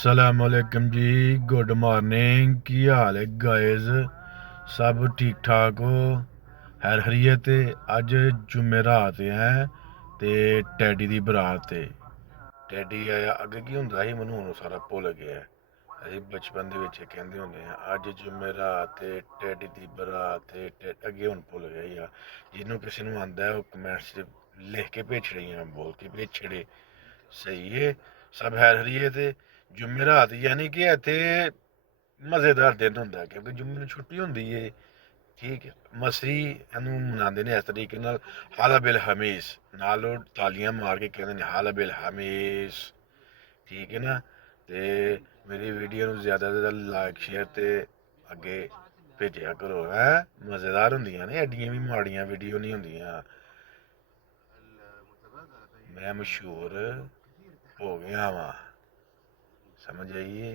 असलामुअलैकुम जी। Good morning. की हाल है guys? सब ठीक ठाक हो? हैर खैरियत है? अज जुमेरात है ते टैडी दी बरात है। टैडी आया अगे की हुंदा ही मैनूं हुण सारा भुल गया। ਅਸੀਂ ਬਚਪਨ ਦੇ ਵਿੱਚ ਕਹਿੰਦੇ ਹੁੰਦੇ ਆ ਅੱਜ ਜੁਮੇਰਾਤ ਤੇ ਟੈਡੀ ਦੀ ਬਰਾਤ ਤੇ ਅੱਗੇ ਹੁਣ ਭੁੱਲ ਗਿਆ ਯਾਰ। ਜਿਹਨੂੰ ਕਿਸੇ ਨੂੰ ਆਂਦਾ ਹੈ ਉਹ ਕਮੈਂਟਸ 'ਚ ਲਿਖ ਕੇ ਭੇਜ ਰਹੀਆਂ, ਬੋਲ ਕੇ ਭੇਜੜੇ। ਸਹੀ ਹੈ। ਸਭ ਹੈ ਰਹੀਏ ਤੇ ਜੁਮੇਰਾਤ ਯਾਨੀ ਕਿ ਇੱਥੇ ਮਜ਼ੇਦਾਰ ਦਿਨ ਹੁੰਦਾ ਕਿਉਂਕਿ ਜੁਮੇ ਨੂੰ ਛੁੱਟੀ ਹੁੰਦੀ ਏ। ਠੀਕ ਹੈ। ਮਸਰੀ ਇਹਨੂੰ ਮਨਾਉਂਦੇ ਨੇ ਇਸ ਤਰੀਕੇ ਨਾਲ, ਹਾਲਾ ਬਿਲ ਹਮੀਸ ਨਾਲ ਉਹ ਤਾਲੀਆਂ ਮਾਰ ਕੇ ਕਹਿੰਦੇ ਨੇ ਹਾਲਾ ਬਿਲ ਹਮੀਸ। ठीक है ना। तो मेरी वीडियो ज़्यादा से ज़्यादा लाइक शेयर तो अगे भेजा करो है। मज़ेदार होंदियां ने, एडियां भी माड़ियां वीडियो नहीं होंदियां। मैं मशहूर हो गया वा, समझ आइए।